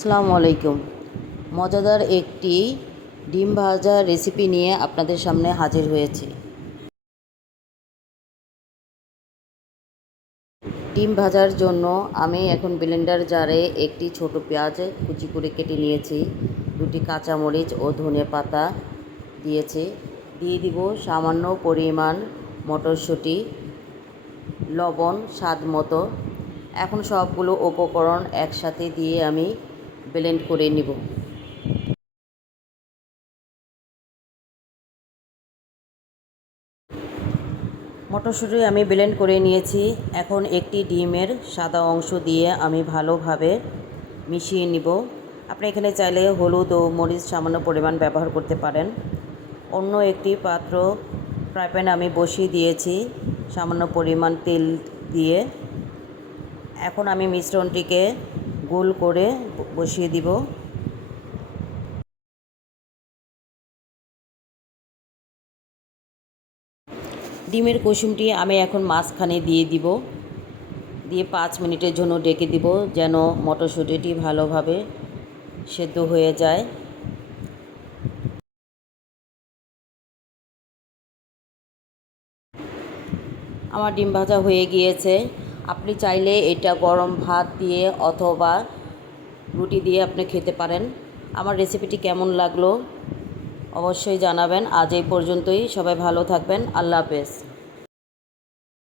আসসালামু আলাইকুম। মজাদার একটি ডিম ভাজা রেসিপি নিয়ে আপনাদের সামনে হাজির হয়েছি। ডিম ভাজার জন্য আমি এখন ব্লেন্ডার জারে একটি ছোট পেঁয়াজ কুচি করে কেটে নিয়েছি, দুটি কাঁচামরিচ ও ধনে পাতা দিয়েছি। দিয়ে দিব সামান্য পরিমাণ মটরশুঁটি, লবণ স্বাদ মতো। এখন সবগুলো উপকরণ একসাথে দিয়ে আমি ব্লেন্ড করে নিব। মটরশুঁটি আমি ব্লেন্ড করে নিয়েছি। এখন একটি ডিমের সাদা অংশ দিয়ে আমি ভালোভাবে মিশিয়ে নিব। আপনি এখানে চাইলে হলুদ ও মরিচ সামান্য পরিমাণ ব্যবহার করতে পারেন। অন্য একটি পাত্র ফ্রাই প্যান আমি বসিয়ে দিয়েছি সামান্য পরিমাণ তেল দিয়ে। এখন আমি মিশ্রণটিকে গোল করে বসিয়ে দিব। ডিমের কুসুমটি আমি এখন মাঝখানে দিয়ে দিব, দিয়ে 5 মিনিটের জন্য ডেকে দিব যেন মটরশুঁটিটি ভালোভাবে সেদ্ধ হয়ে যায়। আমার ডিম ভাজা হয়ে গিয়েছে। আপনি চাইলে এটা গরম ভাত দিয়ে অথবা রুটি দিয়ে আপনি খেতে পারেন। আমার রেসিপিটি কেমন লাগলো অবশ্যই জানাবেন। আজ এই পর্যন্তই। সবাই ভালো থাকবেন। আল্লাহ হাফেজ।